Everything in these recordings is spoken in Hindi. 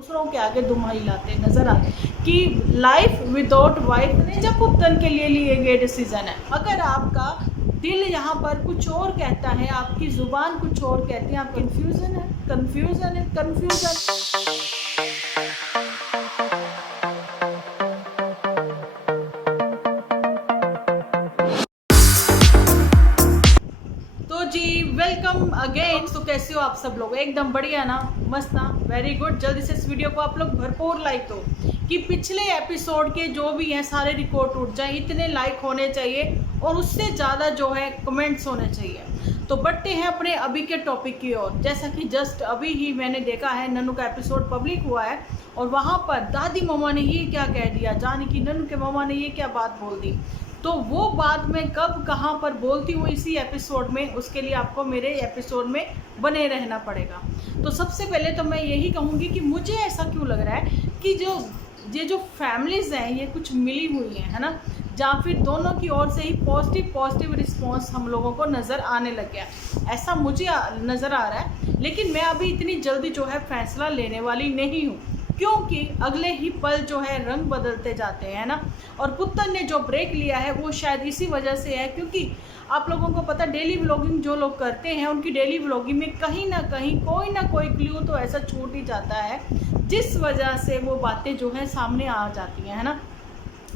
दूसरों के आगे दुहाई लाते नजर आते कि लाइफ विदाउट वाइफ ने जब पुतन के लिए गए डिसीजन है। अगर आपका दिल यहाँ पर कुछ और कहता है, आपकी जुबान कुछ और कहती है, आप कन्फ्यूजन। तो जी वेलकम अगेन। तो कैसे हो आप सब लोग? एकदम बढ़िया ना, मस्त ना, वेरी गुड। जल्दी से इस वीडियो को आप लोग भरपूर लाइक दो कि पिछले एपिसोड के जो भी हैं सारे रिकॉर्ड उठ जाए। इतने लाइक होने चाहिए और उससे ज़्यादा जो है कमेंट्स होने चाहिए। तो बढ़ते हैं अपने अभी के टॉपिक की ओर। जैसा कि जस्ट अभी ही मैंने देखा है नन्नू का एपिसोड पब्लिक हुआ है और वहाँ पर दादी मम्मा ने ये क्या कह दिया, जाने कि नन्नू के मम्मा ने ये क्या बात बोल दी। तो वो बात मैं कब कहाँ पर बोलती हूँ इसी एपिसोड में, उसके लिए आपको मेरे एपिसोड में बने रहना पड़ेगा। तो सबसे पहले तो मैं यही कहूँगी कि मुझे ऐसा क्यों लग रहा है कि जो फैमिलीज़ हैं ये कुछ मिली हुई हैं, है ना, जहाँ फिर दोनों की ओर से ही पॉजिटिव रिस्पॉन्स हम लोगों को नज़र आने लग गया, ऐसा मुझे नज़र आ रहा है। लेकिन मैं अभी इतनी जल्दी जो है फैसला लेने वाली नहीं हूँ, क्योंकि अगले ही पल जो है रंग बदलते जाते हैं ना। और पुत्तन ने जो ब्रेक लिया है वो शायद इसी वजह से है, क्योंकि आप लोगों को पता डेली व्लॉगिंग जो लोग करते हैं उनकी डेली व्लॉगिंग में कहीं ना कहीं कोई ना कोई क्ल्यू तो ऐसा छूट ही जाता है जिस वजह से वो बातें जो है सामने आ जाती हैं, है ना।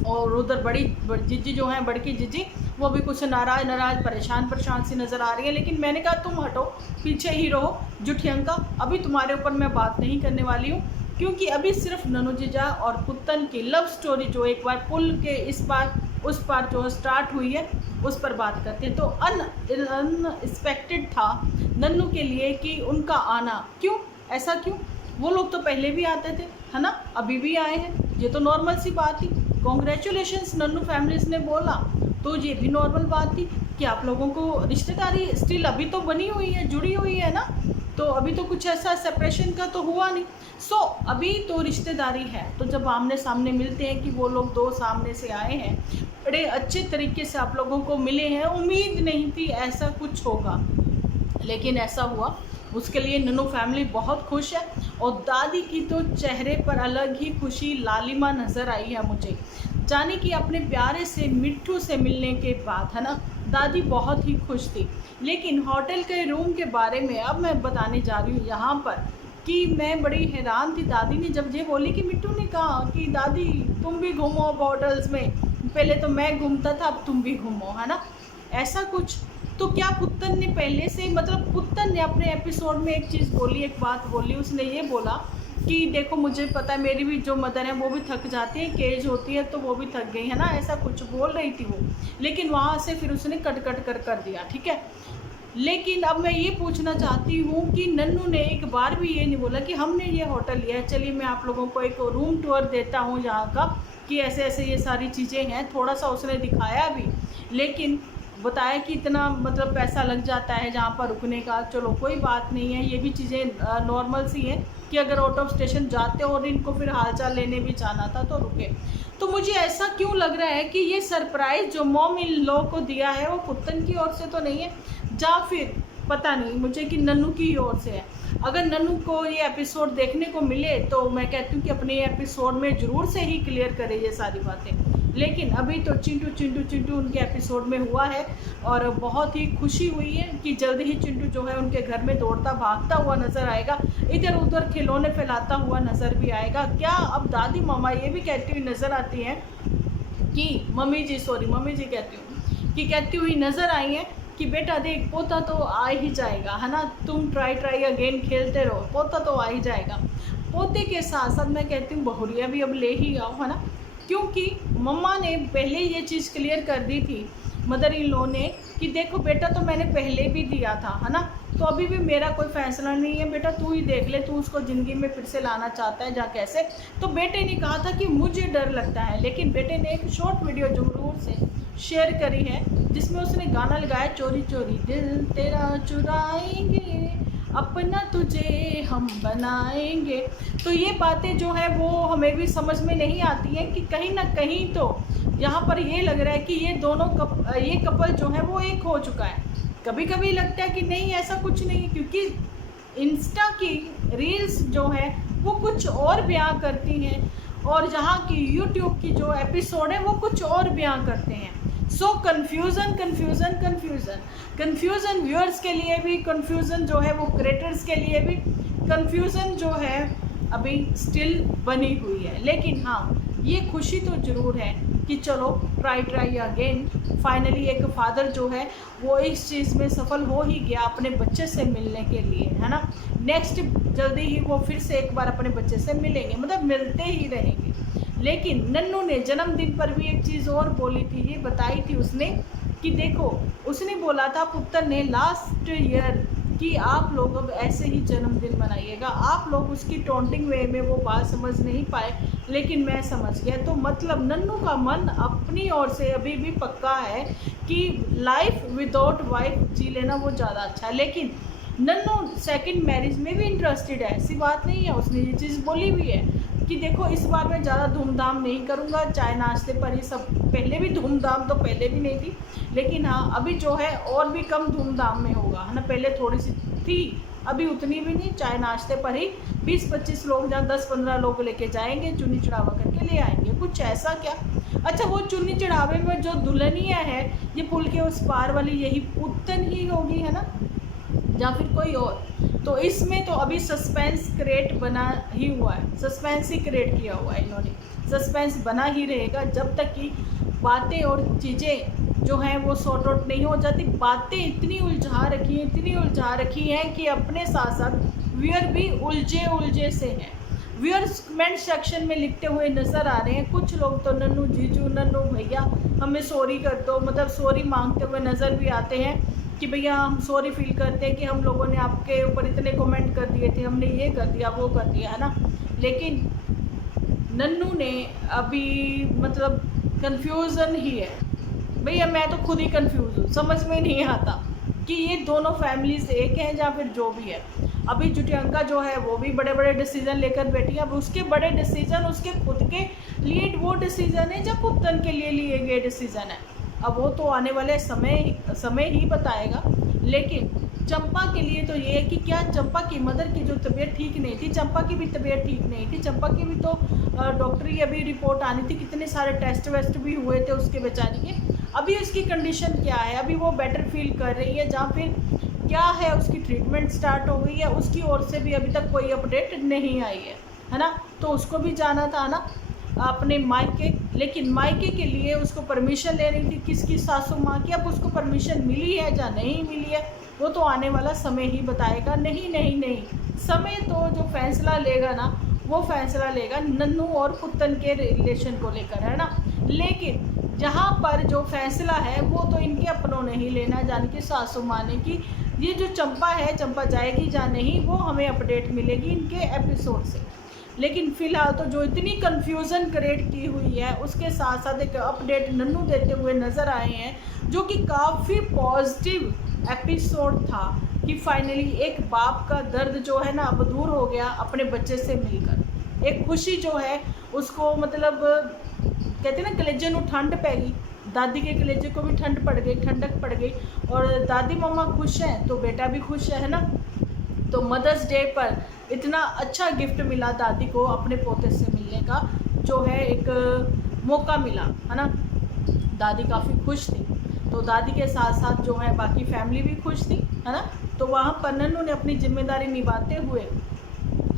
और उधर बड़ी जीजी जो है, बड़की जीजी, वो भी कुछ नाराज परेशान सी नज़र आ रही है। लेकिन मैंने कहा तुम हटो, पीछे ही रहो जुठियंका, अभी तुम्हारे ऊपर मैं बात नहीं करने वाली हूँ, क्योंकि अभी सिर्फ नन्नू जीजा और पुत्तन की लव स्टोरी जो एक बार पुल के इस पार उस पार जो स्टार्ट हुई है उस पर बात करते हैं। तो अनएक्सपेक्टेड था नन्नू के लिए कि उनका आना, क्यों, ऐसा क्यों? वो लोग तो पहले भी आते थे, है ना, अभी भी आए हैं, ये तो नॉर्मल सी बात थी। कॉन्ग्रेचुलेशंस नन्नू फैमिलीज ने बोला तो ये भी नॉर्मल बात थी कि आप लोगों को रिश्तेदारी स्टिल अभी तो बनी हुई है, जुड़ी हुई है ना। तो अभी तो कुछ ऐसा सेपरेशन का तो हुआ नहीं। सो अभी तो रिश्तेदारी है। तो जब आमने सामने मिलते हैं कि वो लोग दो सामने से आए हैं, बड़े अच्छे तरीके से आप लोगों को मिले हैं, उम्मीद नहीं थी ऐसा कुछ होगा, लेकिन ऐसा हुआ। उसके लिए नन्नू फैमिली बहुत खुश है और दादी की तो चेहरे पर अलग ही खुशी लालिमा नज़र आई है मुझे, जाने कि अपने प्यारे से मिट्ठू से मिलने के बाद, है ना, दादी बहुत ही खुश थी। लेकिन होटल के रूम के बारे में अब मैं बताने जा रही हूँ यहाँ पर कि मैं बड़ी हैरान थी। दादी ने जब ये बोली कि मिट्टू ने कहा कि दादी तुम भी घूमो अब होटल्स में, पहले तो मैं घूमता था अब तुम भी घूमो, है ना, ऐसा कुछ। तो क्या पुत्तन ने पहले से, मतलब पुत्तन ने अपने एपिसोड में एक चीज़ बोली, एक बात बोली, उसने ये बोला कि देखो मुझे पता है मेरी भी जो मदर है वो भी थक जाती है, केज होती है तो वो भी थक गई, है ना, ऐसा कुछ बोल रही थी वो। लेकिन वहाँ से फिर उसने कट कर दिया, ठीक है। लेकिन अब मैं ये पूछना चाहती हूँ कि नन्नू ने एक बार भी ये नहीं बोला कि हमने ये होटल लिया है, चलिए मैं आप लोगों को एक रूम टूर देता हूँ यहाँ का, कि ऐसे ऐसे ये सारी चीज़ें हैं। थोड़ा सा उसने दिखाया भी, लेकिन बताया कि इतना मतलब पैसा लग जाता है जहाँ पर रुकने का। चलो कोई बात नहीं है, ये भी चीज़ें नॉर्मल सी हैं कि अगर आउट ऑफ स्टेशन जाते और इनको फिर हालचाल लेने भी जाना था तो रुके। तो मुझे ऐसा क्यों लग रहा है कि ये सरप्राइज़ जो मॉम इन लोग को दिया है वो पुत्तन की ओर से तो नहीं है, या फिर पता नहीं मुझे कि नन्नू की ओर से है। अगर नन्नू को ये एपिसोड देखने को मिले तो मैं कहती हूँ कि अपने एपिसोड में ज़रूर से ही क्लियर करे ये सारी बातें। लेकिन अभी तो चिंटू उनके एपिसोड में हुआ है और बहुत ही खुशी हुई है कि जल्द ही चिंटू जो है उनके घर में दौड़ता भागता हुआ नज़र आएगा, इधर उधर खिलौने फैलाता हुआ नज़र भी आएगा। क्या अब दादी मामा ये भी कहती हुई नज़र आती हैं कि मम्मी जी कहती हुई नज़र आई हैं कि बेटा देख पोता तो आ ही जाएगा, है ना, तुम ट्राई अगेन खेलते रहो, पोता तो आ ही जाएगा। पोते के साथ साथ मैं कहती हूँ बहुरिया भी अब ले ही आओ, है ना, क्योंकि मम्मा ने पहले ये चीज़ क्लियर कर दी थी मदर इन लॉ ने कि देखो बेटा तो मैंने पहले भी दिया था, है ना, तो अभी भी मेरा कोई फैसला नहीं है, बेटा तू ही देख ले, तू उसको ज़िंदगी में फिर से लाना चाहता है, जा कैसे। तो बेटे ने कहा था कि मुझे डर लगता है, लेकिन बेटे ने एक शॉर्ट वीडियो जरूर से शेयर करी है जिसमें उसने गाना लगाया चोरी चोरी दिल तेरा चुराएंगे अपना तुझे हम बनाएंगे। तो ये बातें जो है वो हमें भी समझ में नहीं आती हैं कि कहीं ना कहीं तो यहाँ पर ये लग रहा है कि ये दोनों ये कपल जो है वो एक हो चुका है। कभी कभी लगता है कि नहीं ऐसा कुछ नहीं है, क्योंकि इंस्टा की रील्स जो है वो कुछ और बयां करती हैं और जहाँ की यूट्यूब की जो एपिसोड है वो कुछ और बयां करते हैं। So confusion confusion confusion confusion viewers के लिए भी, कन्फ्यूज़न जो है वो क्रिएटर्स के लिए भी, कन्फ्यूज़न जो है अभी स्टिल बनी हुई है। लेकिन हाँ, ये खुशी तो ज़रूर है कि चलो ट्राई अगेन, फाइनली एक फादर जो है वो इस चीज़ में सफल हो ही गया अपने बच्चे से मिलने के लिए, है ना। नेक्स्ट जल्दी ही वो फिर से एक बार अपने बच्चे से मिलेंगे, मतलब मिलते ही रहेंगे। लेकिन नन्नू ने जन्मदिन पर भी एक चीज़ और बोली थी, ये बताई थी उसने कि देखो, उसने बोला था पुत्र ने लास्ट ईयर कि आप लोग अब ऐसे ही जन्मदिन मनाइएगा। आप लोग उसकी टॉन्टिंग वे में वो बात समझ नहीं पाए, लेकिन मैं समझ गया। तो मतलब नन्नू का मन अपनी ओर से अभी भी पक्का है कि लाइफ विदाउट वाइफ जी लेना वो ज़्यादा अच्छा है। लेकिन नन्नू सेकंड मैरिज में भी इंटरेस्टेड है, ऐसी बात नहीं है। उसने ये चीज़ बोली भी है कि देखो इस बार मैं ज़्यादा धूमधाम नहीं करूँगा, चाय नाश्ते पर ही सब। पहले भी धूमधाम तो पहले भी नहीं थी, लेकिन हाँ अभी जो है और भी कम धूमधाम में होगा, है ना। पहले थोड़ी सी थी, अभी उतनी भी नहीं। चाय नाश्ते पर ही 20-25 लोग, जहाँ 10-15 लोग लेके जाएंगे, चुन्नी चढ़ावा करके ले आएंगे, कुछ ऐसा क्या। अच्छा, वो चुन्नी चढ़ावे में जो दुल्हनिया है ये पुल के उस पार वाली, यही पुत्तन ही होगी, है ना, या फिर कोई और। तो इसमें तो अभी सस्पेंस क्रिएट बना ही हुआ है, सस्पेंस ही क्रिएट किया हुआ है इन्होंने। सस्पेंस बना ही रहेगा जब तक कि बातें और चीज़ें जो हैं वो सॉर्ट आउट नहीं हो जाती। बातें इतनी उलझा रखी हैं कि अपने साथ साथ व्यूअर भी उलझे से हैं। व्यूअर्स कमेंट सेक्शन में लिखते हुए नज़र आ रहे हैं। कुछ लोग तो नन्नू जीजू, नन्नू भैया हमें सॉरी कर दो, मतलब सॉरी मांगते हुए नज़र भी आते हैं कि भैया हम सॉरी फील करते हैं कि हम लोगों ने आपके ऊपर इतने कमेंट कर दिए थे, हमने ये कर दिया वो कर दिया, है ना। लेकिन नन्नू ने अभी मतलब कन्फ्यूज़न ही है भैया। मैं तो खुद ही कन्फ्यूज़ हूँ, समझ में नहीं आता कि ये दोनों फैमिलीज एक हैं या फिर जो भी है। अभी जुटियांका जो है वो भी बड़े बड़े डिसीजन लेकर बैठी है। अब उसके बड़े डिसीजन उसके खुद के लिए वो डिसीजन है जब पुत्तन के लिए लिए गए डिसीजन है। अब वो तो आने वाले समय ही बताएगा। लेकिन चंपा के लिए तो ये है कि क्या चंपा की मदर की जो तबीयत ठीक नहीं थी, चंपा की भी तबीयत ठीक नहीं थी। चंपा की भी तो डॉक्टरी अभी रिपोर्ट आनी थी, कितने सारे टेस्ट वेस्ट भी हुए थे उसके बेचारी के। अभी उसकी कंडीशन क्या है, अभी वो बेटर फील कर रही है जहाँ फिर क्या है, उसकी ट्रीटमेंट स्टार्ट हो गई है, उसकी ओर से भी अभी तक कोई अपडेट नहीं आई है ना। तो उसको भी जाना था ना अपने मायके, लेकिन मायके के लिए उसको परमिशन लेनी थी किसकी, सासू माँ की। अब उसको परमिशन मिली है या नहीं मिली है वो तो आने वाला समय ही बताएगा। नहीं, समय तो जो फैसला लेगा ना वो फैसला लेगा नन्नू और पुत्तन के रिलेशन को लेकर, है ना। लेकिन जहाँ पर जो फैसला है वो तो इनके अपनों ने ही लेना, जान के सासू माँ ने, कि ये जो चंपा है, चंपा जाएगी या नहीं वो हमें अपडेट मिलेगी इनके एपिसोड से। लेकिन फ़िलहाल तो जो इतनी कन्फ्यूज़न क्रिएट की हुई है उसके साथ साथ एक अपडेट नन्नू देते हुए नज़र आए हैं, जो कि काफ़ी पॉजिटिव एपिसोड था कि फाइनली एक बाप का दर्द जो है ना अब दूर हो गया अपने बच्चे से मिलकर। एक खुशी जो है उसको, मतलब कहते हैं ना कलेजे में ठंड पै गई, दादी के कलेजे को भी ठंड पड़ गई, ठंडक पड़ गई। और दादी मम्मा खुश हैं तो बेटा भी खुश है ना। तो मदर्स डे पर इतना अच्छा गिफ्ट मिला दादी को अपने पोते से मिलने का, जो है एक मौका मिला, है ना। दादी काफ़ी खुश थी, तो दादी के साथ साथ जो है बाकी फैमिली भी खुश थी, है ना। तो वहाँ पर नन्नू ने अपनी जिम्मेदारी निभाते हुए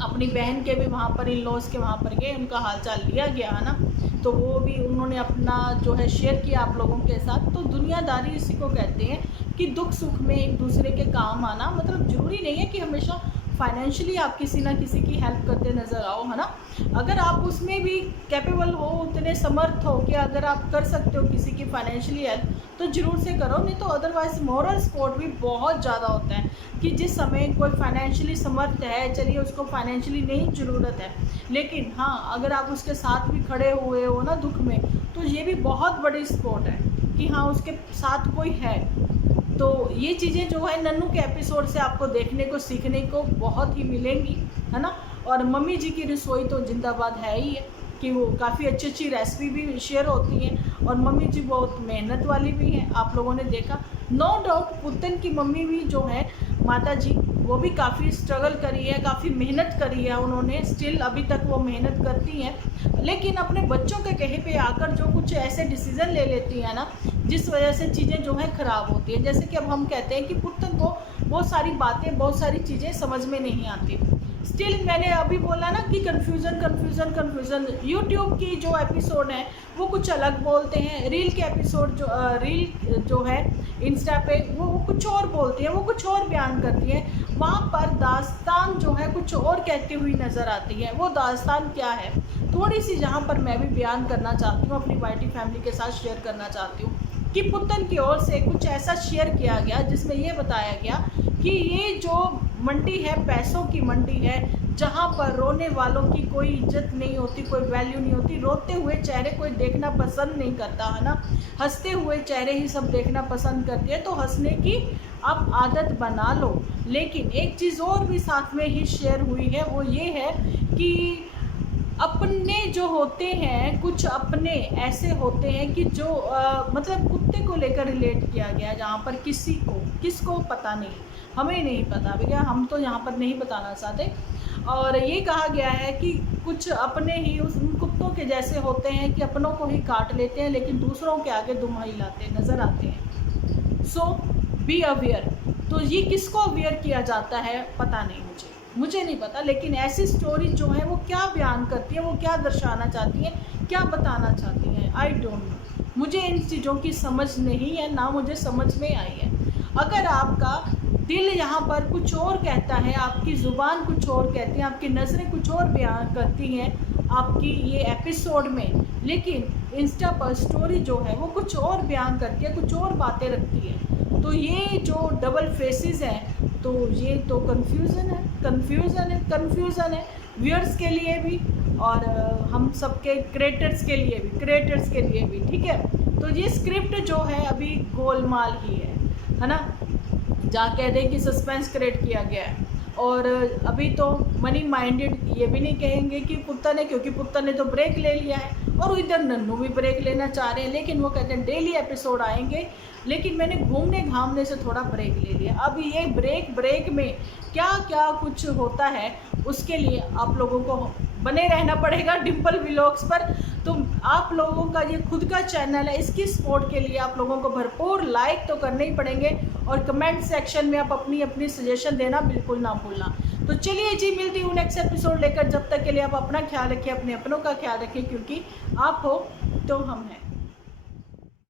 अपनी बहन के भी वहाँ पर, इन लॉज के वहाँ पर गए, उनका हालचाल लिया गया, है ना। तो वो भी उन्होंने अपना जो है शेयर किया आप लोगों के साथ। तो दुनियादारी इसी को कहते हैं कि दुख सुख में एक दूसरे के काम आना। मतलब ज़रूरी नहीं है कि हमेशा फाइनेंशियली आप किसी ना किसी की हेल्प करते नज़र आओ, है ना। अगर आप उसमें भी कैपेबल हो, उतने समर्थ हो कि अगर आप कर सकते हो किसी की फाइनेंशियली हेल्प, तो ज़रूर से करो। नहीं तो अदरवाइज मॉरल सपोर्ट भी बहुत ज़्यादा होता है कि जिस समय कोई फाइनेंशियली समर्थ है, चलिए उसको फाइनेंशियली नहीं ज़रूरत है, लेकिन हाँ अगर आप उसके साथ भी खड़े हुए हो ना दुख में, तो ये भी बहुत बड़ी सपोर्ट है कि हाँ उसके साथ कोई है। तो ये चीज़ें जो है नन्नू के एपिसोड से आपको देखने को सीखने को बहुत ही मिलेंगी, है ना। और मम्मी जी की रसोई तो जिंदाबाद है ही है कि वो काफ़ी अच्छी अच्छी रेसिपी भी शेयर होती हैं, और मम्मी जी बहुत मेहनत वाली भी हैं, आप लोगों ने देखा। नो डाउट पुत्तन की मम्मी भी जो है माता जी वो भी काफ़ी स्ट्रगल करी है, काफ़ी मेहनत करी है उन्होंने, स्टिल अभी तक वो मेहनत करती हैं, लेकिन अपने बच्चों के कहे पे आकर जो कुछ ऐसे डिसीज़न ले लेती है ना, जिस वजह से चीज़ें जो है ख़राब होती हैं। जैसे कि अब हम कहते हैं कि पुत्तन को बहुत सारी बातें, बहुत सारी चीज़ें समझ में नहीं आती। स्टिल मैंने अभी बोला ना कि कन्फ्यूज़न यूट्यूब की जो एपिसोड है वो कुछ अलग बोलते हैं, रील के एपिसोड रील जो है इंस्टा पे वो कुछ और बोलती हैं, वो कुछ और बयान करती हैं। वहाँ पर दास्तान जो है कुछ और कहती हुई नज़र आती है। वो दास्तान क्या है, थोड़ी सी जहाँ पर मैं भी बयान करना चाहती हूँ, अपनी वाईटी फैमिली के साथ शेयर करना चाहती हूँ कि पुत्तन की ओर से कुछ ऐसा शेयर किया गया जिसमें ये बताया गया कि ये जो मंडी है पैसों की मंडी है, जहाँ पर रोने वालों की कोई इज्जत नहीं होती, कोई वैल्यू नहीं होती, रोते हुए चेहरे कोई देखना पसंद नहीं करता है ना, हंसते हुए चेहरे ही सब देखना पसंद करती है। तो हंसने की आप आदत बना लो। लेकिन एक चीज़ और भी साथ में ही शेयर हुई है, वो ये है कि अपने जो होते हैं, कुछ अपने ऐसे होते हैं कि जो मतलब कुत्ते को लेकर रिलेट किया गया है, जहाँ पर किसको पता नहीं, हमें नहीं पता भैया, हम तो यहाँ पर नहीं बताना चाहते। और ये कहा गया है कि कुछ अपने ही उस कुत्तों के जैसे होते हैं कि अपनों को ही काट लेते हैं, लेकिन दूसरों के आगे दुम हिलाते नज़र आते हैं। सो बी अवेयर। तो ये किसको अवेयर किया जाता है पता नहीं, मुझे नहीं पता, लेकिन ऐसी स्टोरी जो है वो क्या बयान करती है, वो क्या दर्शाना चाहती है, क्या बताना चाहती है, आई डोंट नो। मुझे इन चीज़ों की समझ नहीं है, ना मुझे समझ में आई है। अगर आपका दिल यहाँ पर कुछ और कहता है, आपकी ज़ुबान कुछ और कहती है, आपकी नज़रें कुछ और बयान करती हैं आपकी ये एपिसोड में, लेकिन इंस्टा पर स्टोरी जो है वो कुछ और बयान करती है, कुछ और बातें रखती है, तो ये जो डबल फेसेस हैं, तो ये तो कन्फ्यूज़न है व्यूअर्स के लिए भी और हम सबके क्रिएटर्स के लिए भी, ठीक है। तो ये स्क्रिप्ट जो है अभी गोलमाल ही है ना, जहाँ कह दें कि सस्पेंस क्रिएट किया गया है। और अभी तो मनी माइंडेड ये भी नहीं कहेंगे कि पुत्तन है, क्योंकि पुत्तन ने तो ब्रेक ले लिया है और इधर नन्नू भी ब्रेक लेना चाह रहे हैं, लेकिन वो कहते हैं डेली एपिसोड आएंगे। लेकिन मैंने घूमने घामने से थोड़ा ब्रेक ले लिया। अब ये ब्रेक में क्या क्या कुछ होता है उसके लिए आप लोगों को बने रहना पड़ेगा डिम्पल व्लॉग्स पर। तो आप लोगों का ये खुद का चैनल है, इसकी सपोर्ट के लिए आप लोगों को भरपूर लाइक तो करने ही पड़ेंगे और कमेंट सेक्शन में आप अपनी सजेशन देना बिल्कुल ना भूलना। तो चलिए जी, मिलती हूँ नेक्स्ट एपिसोड लेकर। जब तक के लिए आप अपना ख्याल रखिए, अपने अपनों का ख्याल रखिए, क्योंकि आप हो तो हम हैं।